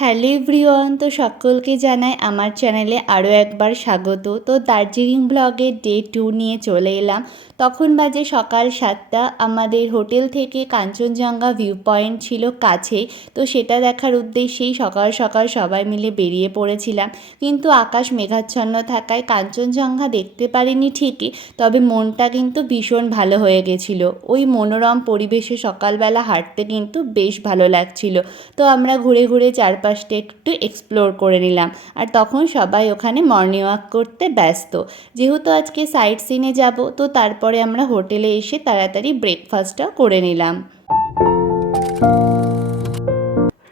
Hello everyone, তো সকলকে জানাই আমার চ্যানেলে আরও একবার স্বাগত। তো দার্জিলিং ব্লগের ডে 2 নিয়ে চলে এলাম। তখন বাজে সকাল 7টা। আমাদের হোটেল থেকে কাঞ্চনজঙ্ঘা ভিউ পয়েন্ট ছিল কাছে, তো সেটা দেখার উদ্দেশ্যেই সকাল সকাল সবাই মিলে বেরিয়ে পড়েছিলাম। কিন্তু আকাশ মেঘাচ্ছন্ন থাকায় কাঞ্চনজঙ্ঘা দেখতে পারিনি ঠিকই, তবে মনটা কিন্তু ভীষণ ভালো হয়ে গেছিলো। ওই মনোরম পরিবেশে সকালবেলা হাঁটতে কিন্তু বেশ ভালো লাগছিল। তো আমরা ঘুরে ঘুরে চারপাশটা একটু এক্সপ্লোর করে নিলাম। আর তখন সবাই ওখানে মর্নিং ওয়াক করতে ব্যস্ত। যেহেতু আজকে সাইট সিনে যাব, তো তারপরে আমরা হোটেলে এসে তাড়াতাড়ি ব্রেকফাস্টটাও করে নিলাম।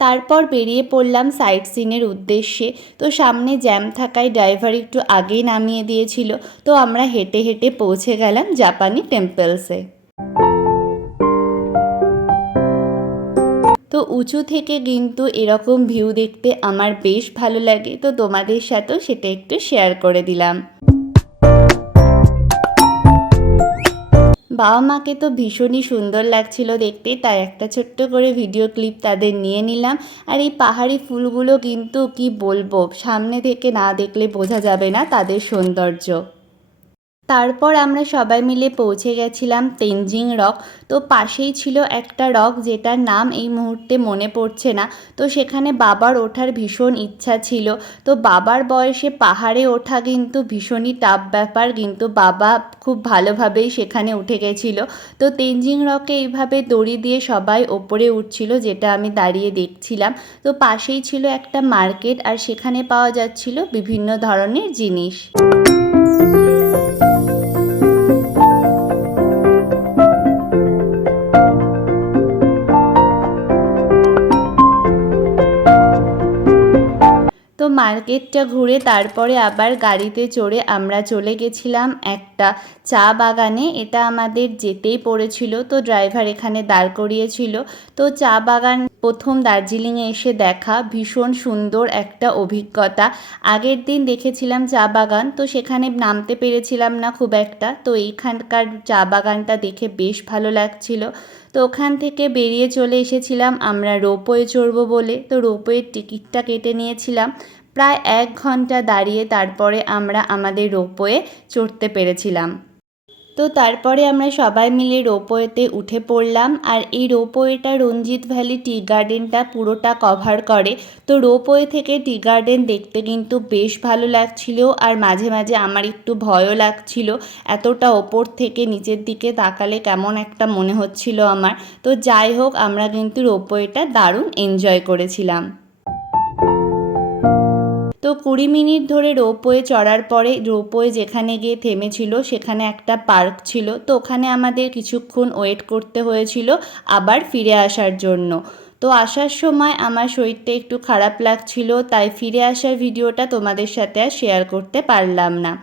তারপর বেরিয়ে পড়লাম সাইট সিনের উদ্দেশ্যে। তো সামনে জ্যাম থাকায় ড্রাইভার একটু আগেই নামিয়ে দিয়েছিল, তো আমরা হেঁটে হেঁটে পৌঁছে গেলাম জাপানি টেম্পলসে। তো উঁচু থেকে কিন্তু এরকম ভিউ দেখতে আমার বেশ ভালো লাগে, তো তোমাদের সাথেও সেটা একটু শেয়ার করে দিলাম। বাবা মাকে তো ভীষণই সুন্দর লাগছিল দেখতে, তাই একটা ছোট্ট করে ভিডিও ক্লিপ তাদের নিয়ে নিলাম। আর এই পাহাড়ি ফুলগুলো কিন্তু কি বলবো, সামনে থেকে না দেখলে বোঝা যাবে না তাদের সৌন্দর্য। তারপর আমরা সবাই মিলে পৌঁছে গেছিলাম তেনজিং রক। তো পাশেই ছিল একটা রক যেটার নাম এই মুহূর্তে মনে পড়ছে না। তো সেখানে বাবার ওঠার ভীষণ ইচ্ছা ছিল। তো বাবার বয়সে পাহাড়ে ওঠা কিন্তু ভীষণই টাফ ব্যাপার, কিন্তু বাবা খুব ভালোভাবেই সেখানে উঠে গেছিলো। তো তেনজিং রকে এইভাবে দড়ি দিয়ে সবাই ওপরে উঠছিল, যেটা আমি দাঁড়িয়ে দেখছিলাম। তো পাশেই ছিল একটা মার্কেট, আর সেখানে পাওয়া যাচ্ছিল বিভিন্ন ধরনের জিনিস। তো মার্কেটটা ঘুরে তারপরে আবার গাড়িতে চড়ে আমরা চলে গেছিলাম একটা চা বাগানে। এটা আমাদের যেতেই পড়েছিল, তো ড্রাইভার এখানে দাঁড় করিয়েছিল। তো চা বাগান প্রথম দার্জিলিংয়ে এসে দেখা ভীষণ সুন্দর একটা অভিজ্ঞতা। আগের দিন দেখেছিলাম চা বাগান, তো সেখানে নামতে পেরেছিলাম না খুব একটা। তো এইখানকার চা বাগানটা দেখে বেশ ভালো লাগছিল। তো ওখান থেকে বেরিয়ে চলে এসেছিলাম আমরা রোপওয়ে চড়বো বলে। তো রোপওয়ের টিকিটটা কেটে নিয়েছিলাম। প্রায় 1 ঘন্টা দাঁড়িয়ে তারপরে আমরা আমাদের রোপওয়ে চড়তে পেরেছিলাম। তো তারপরে আমরা সবাই মিলে রোপওয়েতে উঠে পড়লাম। আর এই রোপওয়েটা রঞ্জিত ভ্যালি টি গার্ডেনটা পুরোটা কভার করে। তো রোপওয়ে থেকে টি গার্ডেন দেখতে কিন্তু বেশ ভালো লাগছিল, আর মাঝে মাঝে আমার একটু ভয়ও লাগছিল। এতটা ওপর থেকে নিচের দিকে তাকালে কেমন একটা মনে হচ্ছিল আমার। তো যাই হোক, আমরা কিন্তু রোপওয়েটা দারুণ এনজয় করেছিলাম। তো 20 মিনিট ধরে রোপওয়ে চড়ার পরে রোপওয়ে যেখানে গিয়ে থেমেছিল সেখানে একটা পার্ক ছিল। তো ওখানে আমাদের কিছুক্ষণ ওয়েট করতে হয়েছিল আবার ফিরে আসার জন্য। তো আসার সময় আমার শরীরটা একটু খারাপ লাগছিল, তাই ফিরে আসার ভিডিওটা তোমাদের সাথে আর শেয়ার করতে পারলাম না।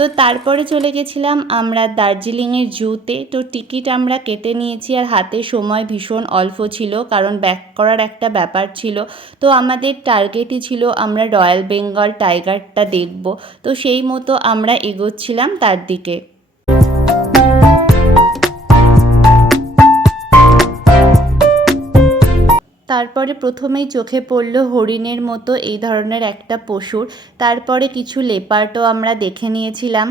তো তারপরে চলে গেছিলাম আমরা দার্জিলিংয়ের জুতে। তো টিকিট আমরা কেটে নিয়েছি, আর হাতে সময় ভীষণ অল্প ছিল, কারণ ব্যাক করার একটা ব্যাপার ছিল। তো আমাদের টার্গেটই ছিল আমরা রয়্যাল বেঙ্গল টাইগারটা দেখব। তো সেই মতো আমরা এগোচ্ছিলাম তার দিকে। তারপরে প্রথমেই চোখে পড়ল হরিণের মতো এই ধরনের একটা পশুর। তারপরে কিছু লেপার্ডও আমরা দেখে নিয়েছিলাম।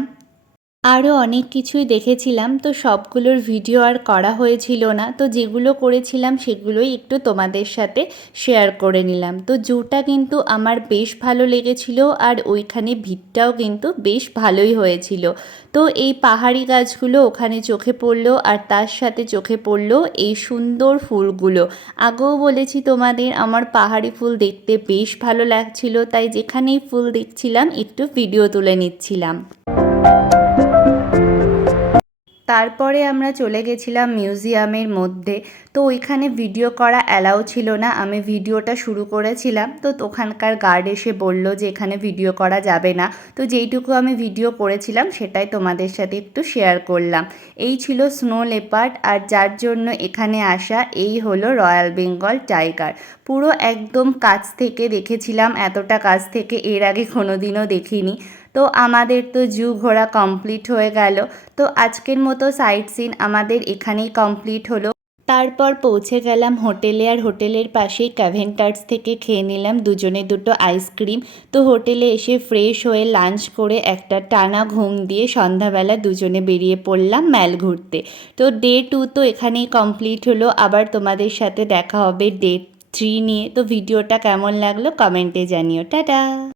আরও অনেক কিছুই দেখেছিলাম, তো সবগুলোর ভিডিও আর করা হয়েছিল না। তো যেগুলো করেছিলাম সেগুলোই একটু তোমাদের সাথে শেয়ার করে নিলাম। তো জুটা কিন্তু আমার বেশ ভালো লেগেছিল, আর ওইখানে ভিড়টাও কিন্তু বেশ ভালোই হয়েছিল। তো এই পাহাড়ি গাছগুলো ওখানে চোখে পড়লো, আর তার সাথে চোখে পড়লো এই সুন্দর ফুলগুলো। আগেও বলেছি তোমাদের আমার পাহাড়ি ফুল দেখতে বেশ ভালো লাগছিল, তাই যেখানেই ফুল দেখছিলাম একটু ভিডিও তুলে নিচ্ছিলাম। তারপরে আমরা চলে গেছিলাম মিউজিয়ামের মধ্যে। তো ওইখানে ভিডিও করা অ্যালাউ ছিল না, আমি ভিডিওটা শুরু করেছিলাম। তো ওখানকার গার্ড এসে বলল যে এখানে ভিডিও করা যাবে না। তো যেইটুকু আমি ভিডিও করেছিলাম সেটাই তোমাদের সাথে একটু শেয়ার করলাম। এই ছিল স্নো লেপার্ড, আর যার জন্য এখানে আসা এই হলো রয়্যাল বেঙ্গল টাইগার। পুরো একদম কাছ থেকে দেখেছিলাম, এতটা কাছ থেকে এর আগে কোনোদিনও দেখিনি। তো আমাদের তো জু ঘোরা কমপ্লিট হয়ে গেল। তো আজকের মতো সাইট সিন আমাদের এখানেই কমপ্লিট হলো। তারপর পৌঁছে গেলাম হোটেলে, আর হোটেলের পাশেই ক্যাভেন্টার্স থেকে খেয়ে নিলাম দুজনে দুটো আইসক্রিম। তো হোটেলে এসে ফ্রেশ হয়ে লাঞ্চ করে একটা টানা ঘুম দিয়ে সন্ধ্যাবেলা দুজনে বেরিয়ে পড়লাম ম্যাল ঘুরতে। তো ডে 2 তো এখানেই কমপ্লিট হলো। আবার তোমাদের সাথে দেখা হবে ডে 3 নিয়ে। তো ভিডিওটা কেমন লাগলো কমেন্টে জানিও। টাটা।